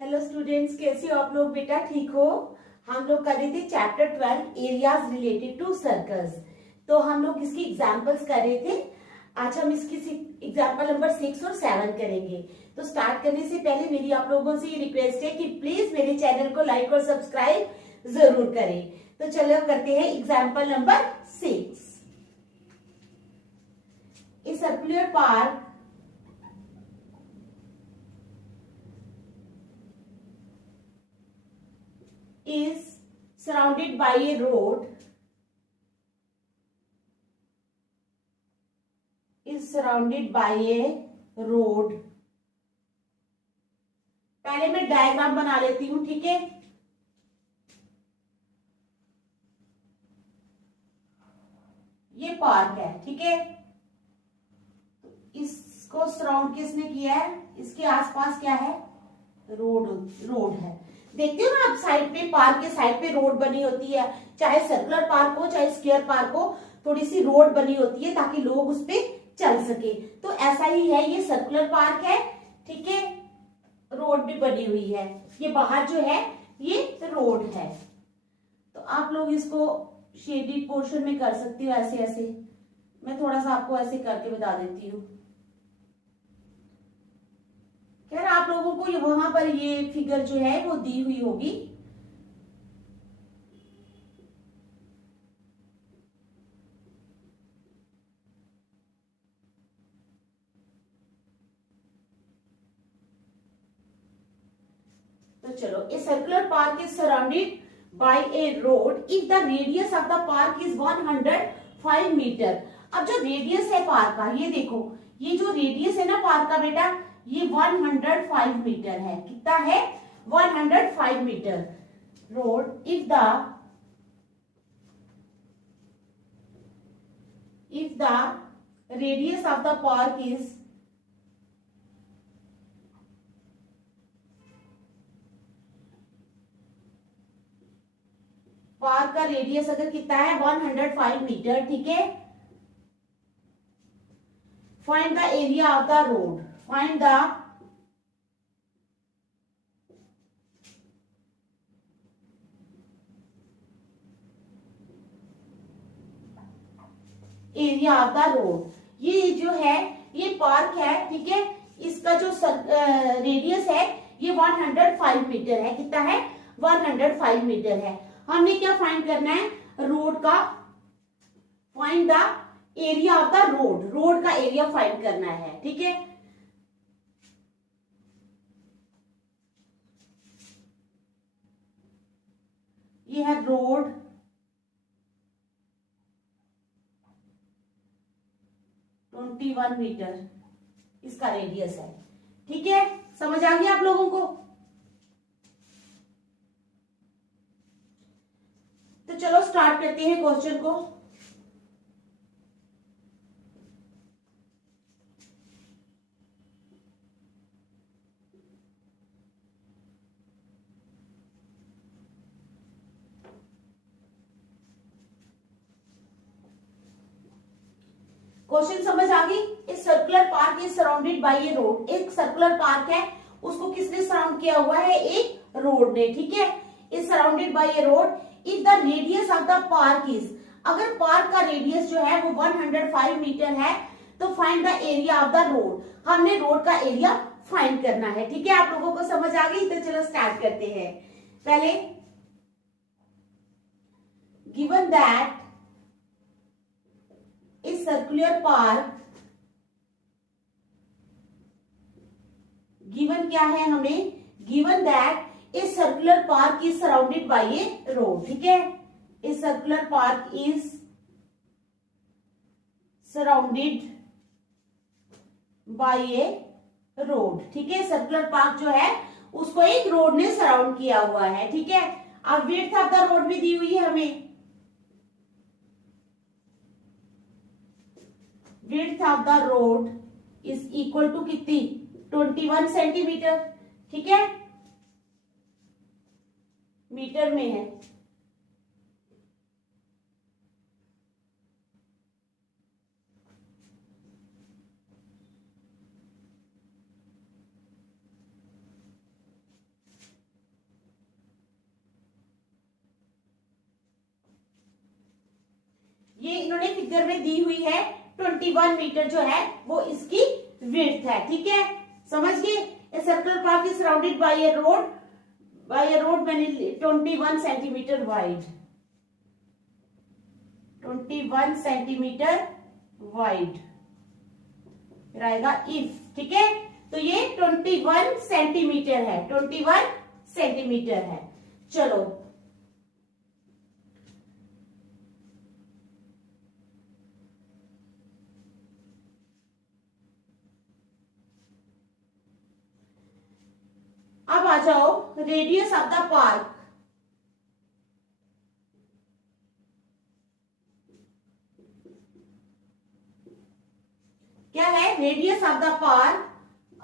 Hello students, कैसे हो आप लोग? बेटा ठीक हो? हम लोग कर रहे थे chapter 12 areas related to circles. तो हम लोग इसकी एग्जांपल्स कर रहे थे। आज हम इसकी एग्जांपल नंबर 6 और 7 करेंगे। तो स्टार्ट करने से पहले मेरी आप लोगों से ये रिक्वेस्ट है कि प्लीज मेरे चैनल को लाइक और सब्सक्राइब जरूर करें। तो चलो करते हैं example number 6। A circular park is surrounded by a road पहले मैं डायग्राम बना लेती हूं, ठीक है। ये पार्क है, ठीक है। इसको सराउंड किसने किया है? इसके आसपास क्या है? रोड है। देखते हो ना आप, साइड पे पार्क के साइड पे रोड बनी होती है, चाहे सर्कुलर पार्क हो चाहे स्क्वायर पार्क हो, थोड़ी सी रोड बनी होती है ताकि लोग उस पे चल सके। तो ऐसा ही है, ये सर्कुलर पार्क है, ठीक है। रोड भी बनी हुई है, ये बाहर जो है ये रोड है। तो आप लोग इसको शेडेड पोर्शन में कर सकते हो, ऐसे ऐसे। मैं थोड़ा सा आपको ऐसे करके बता देती हूँ। खैर आप लोगों को वहां पर ये फिगर जो है वो दी हुई होगी। तो चलो, a circular park is surrounded by a road if the radius of the park is 105 metre. अब जो रेडियस है पार्क का, ये देखो, ये जो रेडियस है ना पार्क का बेटा, ये 105 मीटर है। कितना है? 105 metre. Road if the radius of the park is park का रेडियस अगर कितना है? 105 मीटर, ठीक है। Find the area of the road. Find the area of the road. ये जो है ये पार्क है, ठीक है। इसका जो रेडियस है ये 105 मीटर है। कितना है? 105 मीटर है। हमने क्या फाइंड करना है? रोड का। Find the area of the road. Road का एरिया फाइंड करना है, ठीक है। ये है रोड, 21 मीटर इसका रेडियस है, ठीक है। समझ आ गया आप लोगों को? तो चलो स्टार्ट करते हैं क्वेश्चन को। क्वेश्चन समझ आ गई? इस circular park is surrounded by a road. एक सर्कुलर पार्क है, उसको किसने सराउंड किया हुआ है? एक रोड ने, ठीक है। Is surrounded by a road if the radius of the park is, अगर पार्क का रेडियस जो है वो 105 मीटर है, तो find the area of the road. हमने रोड का एरिया फाइंड करना है, ठीक है। आप लोगों को समझ आ गई? तो चलो स्टार्ट करते हैं। पहले गिवन दैट इस सर्कुलर पार्क, गिवन क्या है हमें? Given that A circular park is surrounded by a road, ठीक है। ए circular park is surrounded by a road, ठीक है। सर्कुलर पार्क जो है उसको एक रोड ने सराउंड किया हुआ है, ठीक है। अब विड्थ ऑफ द रोड भी दी हुई है हमें। Width of the road is equal to कितनी? 21 सेंटीमीटर, ठीक है। मीटर में है। ये इन्होंने फिगर में दी हुई है 21 मीटर जो है वो इसकी विड्थ है। ठीक है, समझ गए। ए circular park is surrounded by a road मैंने 21 सेंटीमीटर वाइड, 21 सेंटीमीटर वाइड, फिर आएगा इफ। ठीक है, तो ये 21 सेंटीमीटर है, 21 सेंटीमीटर है। चलो अब आ जाओ रेडियस ऑफ द पार्क। क्या है radius of the park?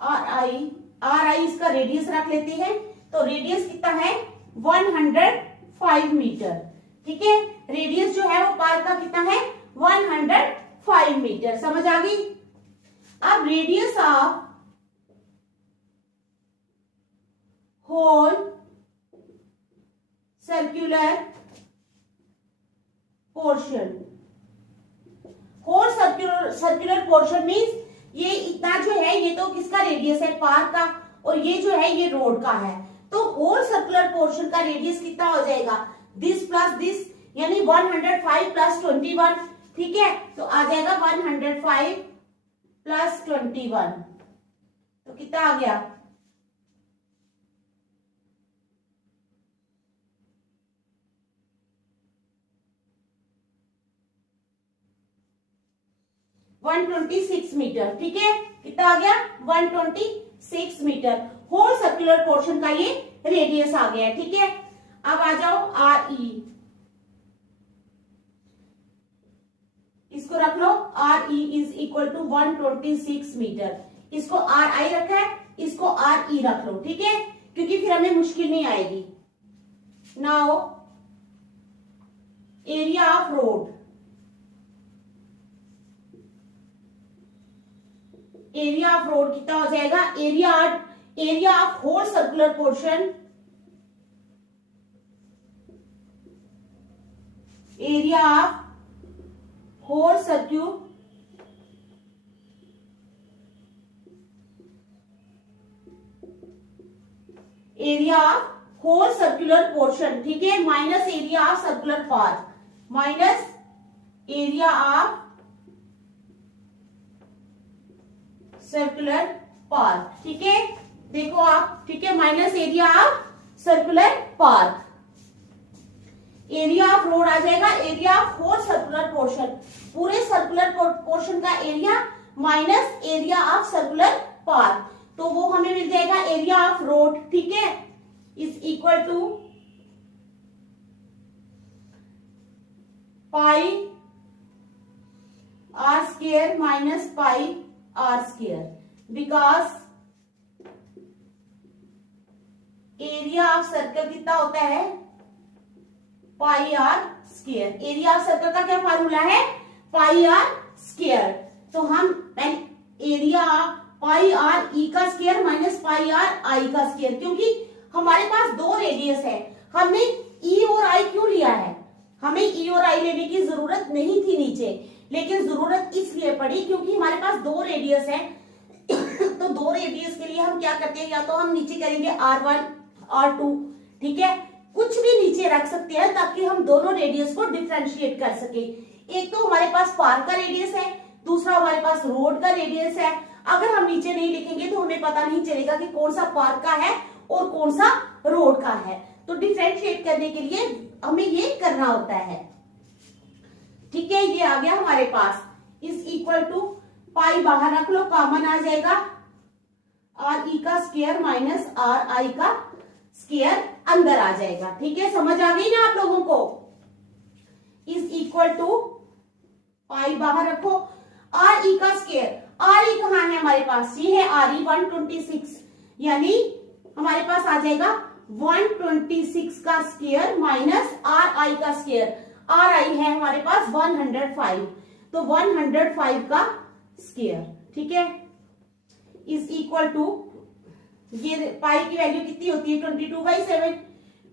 Are आई इसका रेडियस रख लेते हैं। तो रेडियस कितना है? 105 मीटर। ठीक है, रेडियस जो है वो पार्क का कितना है? 105 मीटर। समझ आ गई। अब radius of whole circular portion, whole circular portion means ये इतना जो है ये तो किसका रेडियस है? पार्क का, और ये जो है ये रोड का है। तो होल सर्कुलर पोर्शन का रेडियस कितना हो जाएगा? दिस प्लस दिस, यानी 105 प्लस 21। ठीक है, तो आ जाएगा 105 प्लस 21, तो कितना आ गया? 126 मीटर। ठीक है, कितना आ गया? 126 मीटर होल सर्कुलर पोर्शन का ये रेडियस आ गया। ठीक है, अब आ जाओ आर ई, इसको रख लो। R E is equal to 126 metre. इसको आर आई रखा है, इसको आर ई रख लो। ठीक है, क्योंकि फिर हमें मुश्किल नहीं आएगी। Now area of road, area of road कितना हो जाएगा? Area of whole circular portion, area of whole area of whole circular portion. ठीक है, minus area of circular path, minus area of circular path. ठीक है, देखो आप। ठीक है, minus area of circular path. Area of road आ जाएगा area of whole circular portion, पूरे सर्कुलर पोर्शन का area minus area of circular path, तो वो हमें मिल जाएगा एरिया ऑफ रोड। ठीक है, is equal to pi R square minus pi R square, because area of circle कितना होता है? Pi R square. Area of circle का क्या फार्मूला है? Pi R square. तो हम एरिया पाई आर ई का square minus pi R I का स्क्वायर, क्योंकि हमारे पास दो रेडियस है। हमने ई और आई क्यों लिया है? हमें ई और आई लेने की जरूरत नहीं थी नीचे, लेकिन जरूरत इसलिए पड़ी क्योंकि हमारे पास दो रेडियस है। तो दो रेडियस के लिए हम क्या करते हैं? या तो हम नीचे करेंगे R1 R2। ठीक है, कुछ भी नीचे रख सकते हैं ताकि हम दोनों रेडियस को डिफरेंशिएट कर सके। एक तो हमारे पास पार्क का रेडियस है, दूसरा हमारे पास रोड का रेडियस है। अगर हम नीचे नहीं लिखेंगे तो हमें पता नहीं चलेगा कि कौन सा पार्क का है और कौन सा रोड का है। तो डिफरेंशिएट करने के लिए हमें ये करना होता है। ठीक है, ये आ गया हमारे पास। इज इक्वल टू पाई बाहर रख लो, कॉमन आ जाएगा। आर ई का स्क्वायर माइनस आर आई का स्क्वायर अंदर आ जाएगा। ठीक है, समझ आ गई ना आप लोगों को? इज इक्वल टू पाई बाहर रखो, आर ई का स्क्वायर। आर ई कहाँ है हमारे पास? ये है आर ई 126, यानी हमारे पास आ जाएगा 126 का स्क्वायर माइनस आर आई का स्क्वायर। आर आई है हमारे पास 105, तो 105 का स्क्वायर। ठीक है, इज इक्वल टू, ये पाई की वैल्यू कितनी होती है? 22/7।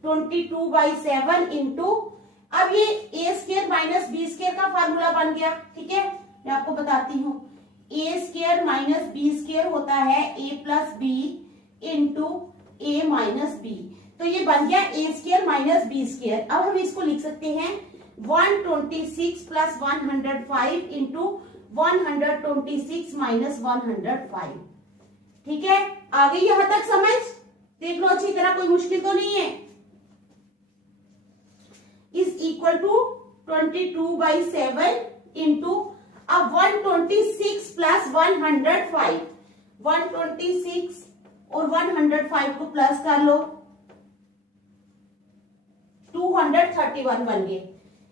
22/7 इंटू अब ये ए स्क्वायर माइनस बी स्क्वायर का फार्मूला बन गया, ठीक है। मैं आपको बताती हूँ, ए स्क्वायर माइनस बी स्क्वायर होता है ए प्लस बी इंटू ए माइनस बी। तो ये बन गया ए स्क्वायर माइनस बी स्क्वायर। अब हम इसको लिख सकते हैं 126 प्लस 105 इंटू 126 माइनस 105। ठीक है, आ गई यहां तक समझ? देख लो अच्छी तरह, कोई मुश्किल तो नहीं है। इज इक्वल टू 22/7 इंटू अब 126 प्लस 105, 126 और 105 को प्लस कर लो, 231 बन गए।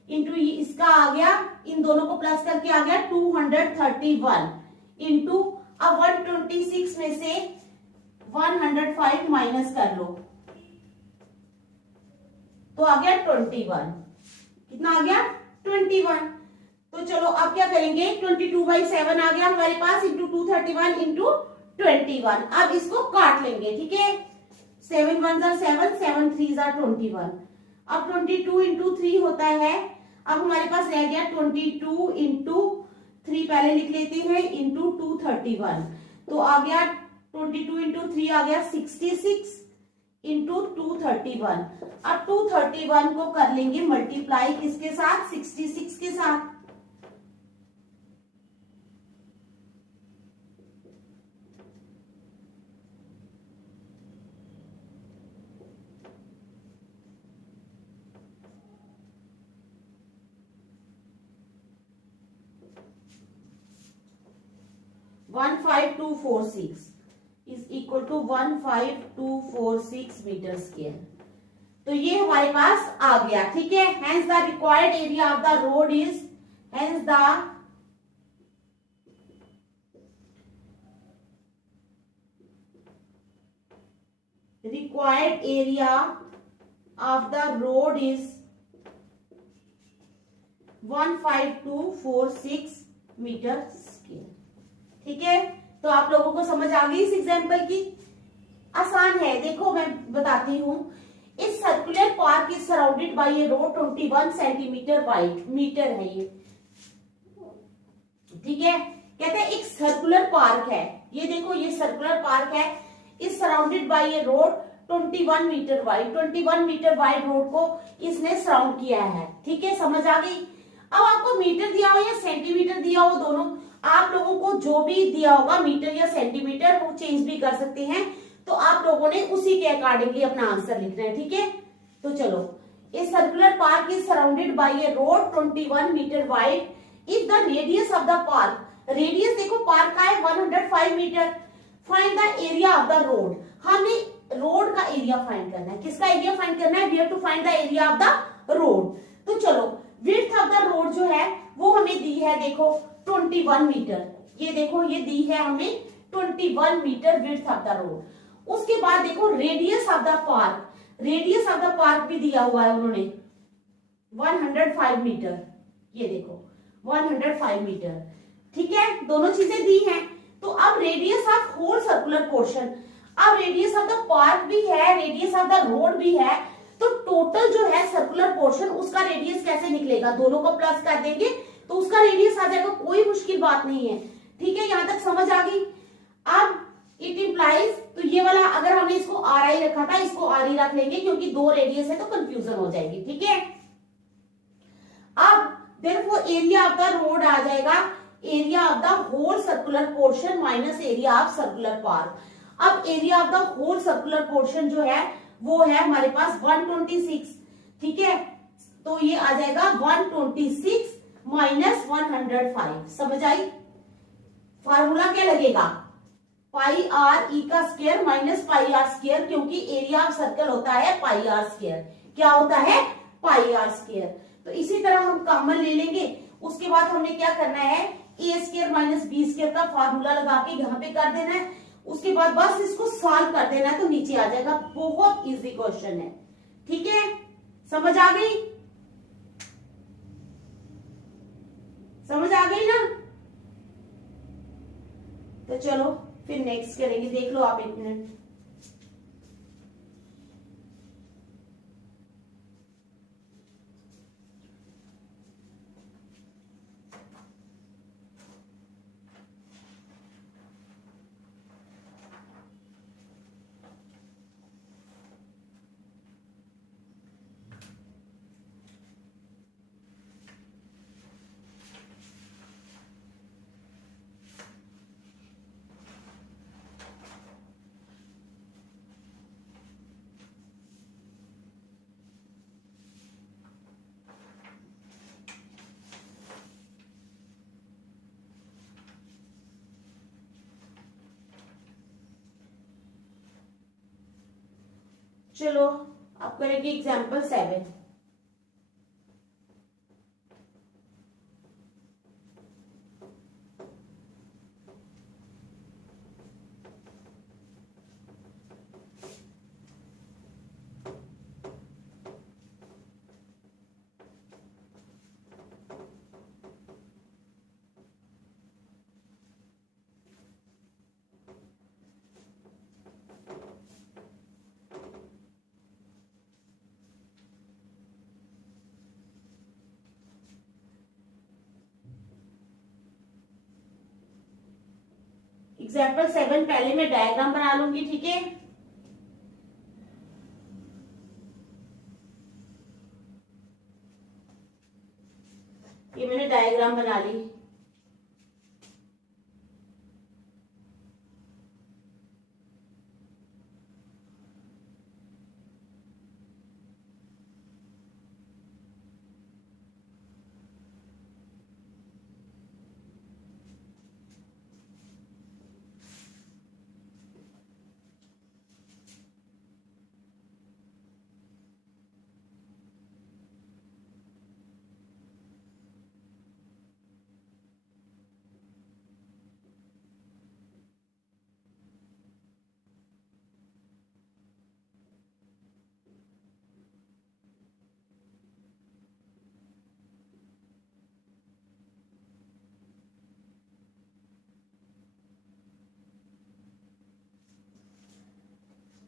इंटू इसका आ गया, इन दोनों को प्लस करके आ गया 231 इंटू अब 126 में से 105 माइनस कर लो तो आ गया 21। कितना आ गया? 21। तो चलो अब क्या करेंगे, 22/7 आ गया हमारे पास इंटू 231 इंटू 21। अब इसको काट लेंगे, ठीक है। 7 1 7, 7 3 21। अब 22 इंटू 3 होता है। अब हमारे पास रह गया 22 इंटू 3, पहले लिख लेते हैं, इंटू 231। तो आ गया 22 इंटू 3 आ गया 66 इंटू 231। अब 231 को कर लेंगे मल्टीप्लाई किसके साथ? 66 के साथ। One 15246 is equal to 15246 metre square. तो ये हमारे पास आ गया, ठीक है। Hence the required area of the road is, hence the required area of the road is 15246 metre square. ठीक है, तो आप लोगों को समझ आ गई इस एग्जाम्पल की? आसान है, देखो मैं बताती हूँ। इस circular park is surrounded by a road 21 centimetre wide, metre है ये, ठीक है। कहते हैं एक सर्कुलर पार्क है, ये देखो ये सर्कुलर पार्क है, is surrounded by a road 21 metre wide. 21 metre wide road को इसने सराउंड किया है, ठीक है। समझ आ गई? अब आपको मीटर दिया हो या सेंटीमीटर दिया हो, दोनों आप लोगों को जो भी दिया होगा मीटर या सेंटीमीटर वो चेंज भी कर सकते हैं। तो आप लोगों ने उसी के अकॉर्डिंगली अपना आंसर लिखना है, ठीक है। तो चलो, a circular park is surrounded by a road 21 metre wide if the radius of the park, radius देखो पार्क का है 105 metre. Find the area of the road, हमने रोड का एरिया फाइंड करना है। किसका एरिया फाइंड करना है? We have to find the area of the road. तो चलो, विड्थ ऑफ द रोड जो है वो हमें दी है, देखो 21 मीटर, ये देखो ये दी है हमें 21 metre width of the road. उसके बाद देखो radius of the park, radius of the park भी दिया हुआ है उन्होंने 105 मीटर, ये देखो 105 मीटर, ठीक है। दोनों चीजें दी हैं। तो अब radius of whole circular portion, अब रेडियस ऑफ द पार्क भी है, रेडियस ऑफ द रोड भी है, तो टोटल जो है सर्कुलर पोर्शन उसका रेडियस कैसे निकलेगा? दोनों को प्लस कर देंगे तो उसका रेडियस आ जाएगा, कोई मुश्किल बात नहीं है, ठीक है। यहां तक समझ आ गई? अब इट इंप्लाइज, तो ये वाला अगर हमने इसको आर आई रखा था, इसको आर ई रख लेंगे क्योंकि दो रेडियस है तो कंफ्यूजन हो जाएगी, ठीक है। अब therefore area of the road आ जाएगा area of the whole circular portion minus area of circular park. अब area of the whole circular portion जो है वो है हमारे पास 126, ठीक है। तो ये आ जाएगा 126 माइनस 105। समझ आई? फार्मूला क्या लगेगा? पाई आर ई का square minus pi R square, क्योंकि एरिया ऑफ सर्कल होता है पाई आर स्क्वायर। क्या होता है? Pi R square. तो इसी तरह हम कॉमन ले लेंगे। उसके बाद हमने क्या करना है, A square minus B square का फार्मूला लगा के यहाँ पे कर देना है। उसके बाद बस इसको सॉल्व कर देना है तो नीचे आ जाएगा। बहुत इजी क्वेश्चन है, ठीक है। समझ आ गई? समझ आ गई ना? तो चलो फिर नेक्स्ट करेंगे, देख लो आप एक मिनट। चलो आप करेंगे एग्जाम्पल 7। एग्जाम्पल 7 पहले मैं डायग्राम बना लूंगी, ठीक है। ये मैंने डायग्राम बना ली।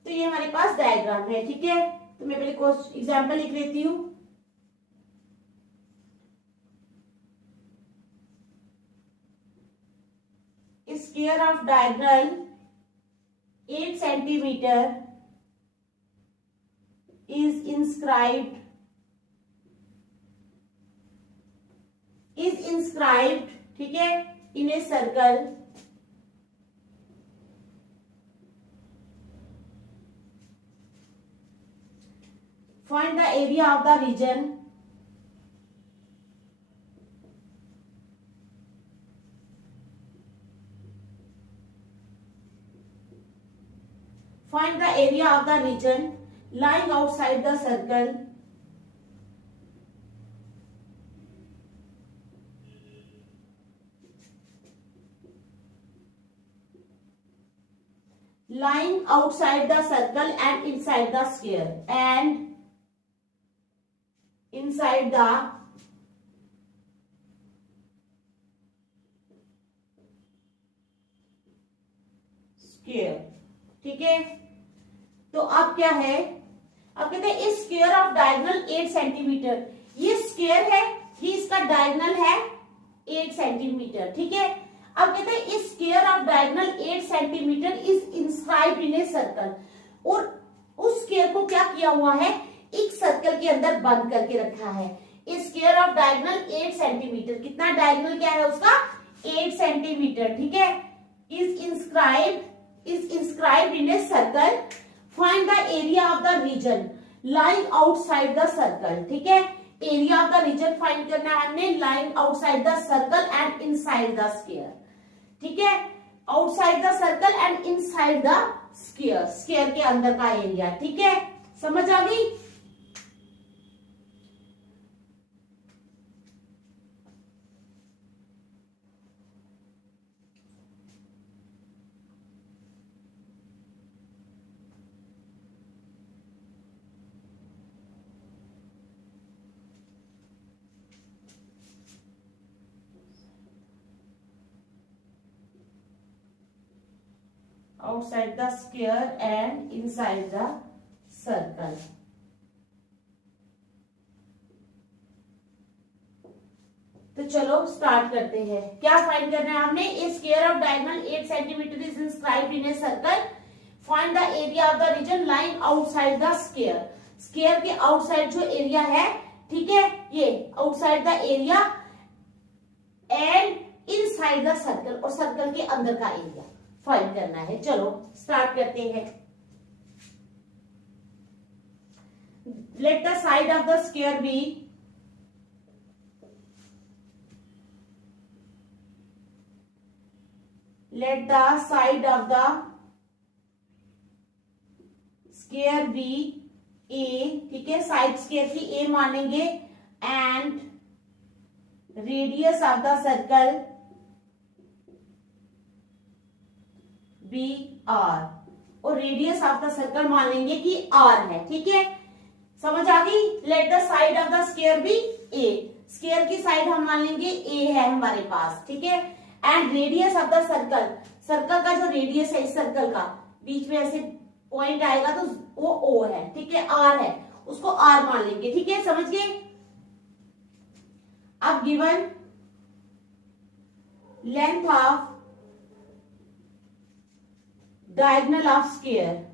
तो ये हमारे पास डायग्राम है, ठीक है। तो मैं पहले एग्जाम्पल लिख लेती हूँ। Square of diagonal 8 centimetre is inscribed, ठीक है, in a circle find the area of the region lying outside the circle and inside the square ठीक है। तो अब क्या है, अब कहते हैं इस स्क्वायर ऑफ डायगोनल 8 सेंटीमीटर, ये स्क्वायर है, ये इसका डायगोनल है 8 सेंटीमीटर, ठीक है। अब कहते हैं इस square of diagonal 8 centimetre is inscribed in a circle, और उस स्क्वायर को क्या किया हुआ है, एक सर्कल के अंदर बंद करके रखा है। इस स्क्वायर ऑफ डायगोनल 8 सेंटीमीटर, कितना डायगोनल क्या है उसका, 8 सेंटीमीटर, ठीक है, is inscribed in a circle, find the area of the region lying outside the circle, ठीक है। Area of the region find करना है हमने, lying outside the circle and inside the square, ठीक है। Outside the circle and inside the square, square के अंदर का एरिया, ठीक है, समझ आ गई। outside the square and inside the circle, तो चलो स्टार्ट करते हैं। क्या फाइंड करना है हमने, a square of diagonal 8 centimetre is inscribed in a circle, find the area of the region lying outside the square, square के आउटसाइड जो एरिया है, ठीक है, ये outside the area and inside the circle, और सर्कल के अंदर का एरिया फाइंड करना है। चलो स्टार्ट करते हैं। Let the side of the square be square be a, ठीक है, साइड स्क्वायर की ए मानेंगे, and radius of the circle be R, और रेडियस ऑफ द सर्कल मान लेंगे कि आर है, ठीक है, समझ आ गई। Let the side of the square be A, square की साइड हम मान लेंगे ए है हमारे पास, ठीक है, and radius of the circle, circle का जो रेडियस है इस सर्कल का, बीच में ऐसे पॉइंट आएगा तो वो ओ है, ठीक है, आर है, उसको आर मान लेंगे, ठीक है, समझ गए। अब given length of diagonal of square,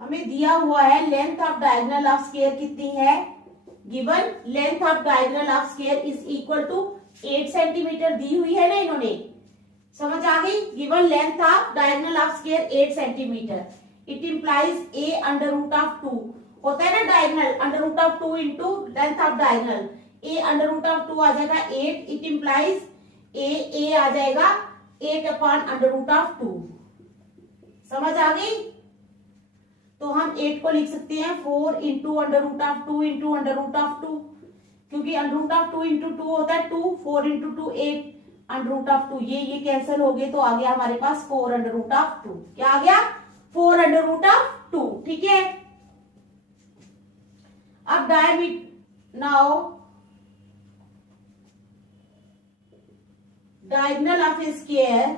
हमें दिया हुआ है length of diagonal of square कितनी है, given length of diagonal of square is equal to 8 centimetre दी हुई है ना इन्होंने, समझ आ गई। Given length of diagonal of square 8 centimetre, it implies a under root of 2, होता है ना diagonal, under root of 2 into length of diagonal, a under root of 2 आ जाएगा 8, इट इंप्लाइज ए आ जाएगा 8 अपॉन अंडर रूट ऑफ 2, समझ आ गई। तो हम 8 को लिख सकते हैं 4 into under root of 2 into under root of 2, क्योंकि अंडर रूट ऑफ 2 इंटू 2 होता है 2, 4 इंटू 2 8, अंडर रूट ऑफ 2 ये कैंसिल हो गए, तो आ गया हमारे पास 4 अंडर रूट ऑफ 2, क्या आ गया 4 अंडर रूट ऑफ 2, ठीक है। अब diameter, now diagonal of A square,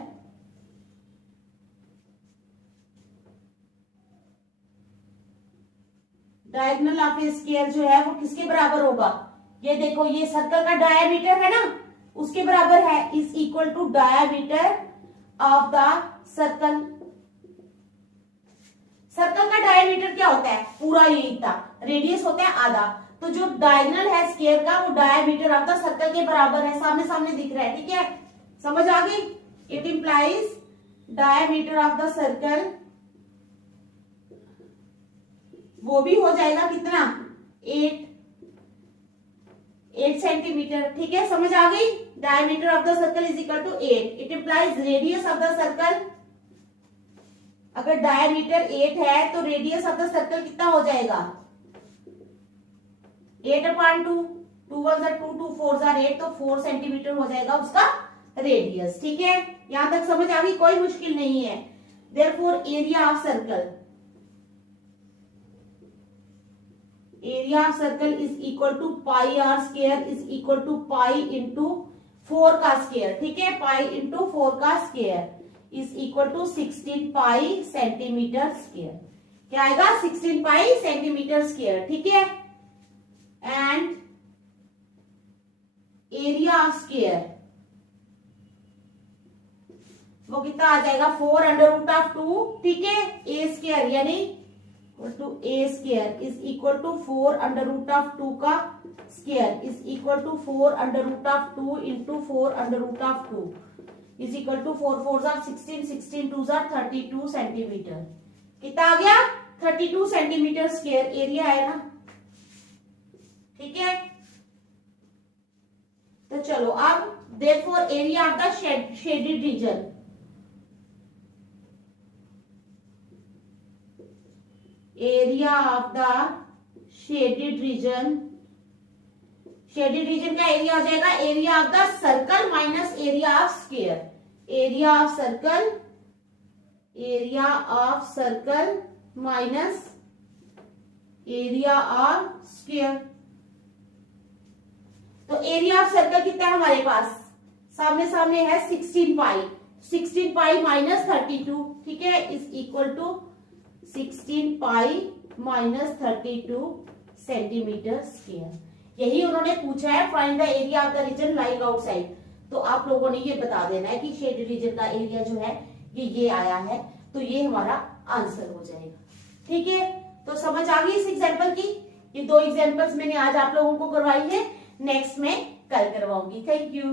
diagonal of A square जो है वो किसके बराबर होगा, ये देखो ये सर्कल का डायमीटर है ना उसके बराबर है, is equal to diameter of the circle. Circle का डायमीटर क्या होता है, पूरा ये इतना, रेडियस होता है आधा, तो जो डायगोनल है स्क्वायर का वो डायमीटर ऑफ द सर्कल के बराबर है, सामने सामने दिख रहा है, ठीक है, समझ आ गई। It implies diameter of the circle, वो भी हो जाएगा कितना 8 सेंटीमीटर, ठीक है, समझ आ गई। Diameter of the circle is equal to 8, it implies radius of the circle, अगर डायमीटर 8 है तो रेडियस ऑफ द सर्कल कितना हो जाएगा 8 अपॉन 2, 2 1 2 2 4 8, तो 4 सेंटीमीटर हो जाएगा उसका रेडियस, ठीक है, यहां तक समझ आ गई, कोई मुश्किल नहीं है। Therefore area of circle, area of circle is equal to pi R square is equal to pi into 4 का स्क्वायर, ठीक है, पाई इंटू 4 का square is equal to 16 pi centimetre square, क्या आएगा 16 पाई सेंटीमीटर स्क्वायर, ठीक है। And area of square वो कितना आ जाएगा 4 अंडर रूट ऑफ 2, ठीक है, ए स्क्वायर यानी two A square is equal to 4 under root of 2 का square is equal to 4 under root of 2 into 4 under root of 2 is equal to 4 4 16 16 2 32 centimetre, कितना आ गया 32 सेंटीमीटर स्क्वायर एरिया है ना, ठीक है। तो चलो अब therefore area of the shaded region, area of the shaded region, shaded region का एरिया हो जाएगा area of the circle minus area of square, area of circle, area of circle minus area of square. तो area of circle कितना है हमारे पास, सामने सामने है 16 पाई, 16 पाई माइनस 32, ठीक है, is equal to 16 pi minus 32 centimetre square. यही उन्होंने पूछा है, find the area of the region lying outside, तो आप लोगों ने ये बता देना है कि शेडेड रीजन का एरिया जो है ये आया है, तो ये हमारा आंसर हो जाएगा, ठीक है। तो समझ आ गई इस एग्जाम्पल की, ये 2 एग्जाम्पल्स मैंने आज आप लोगों को करवाई है, नेक्स्ट में कल करवाऊंगी। Thank you.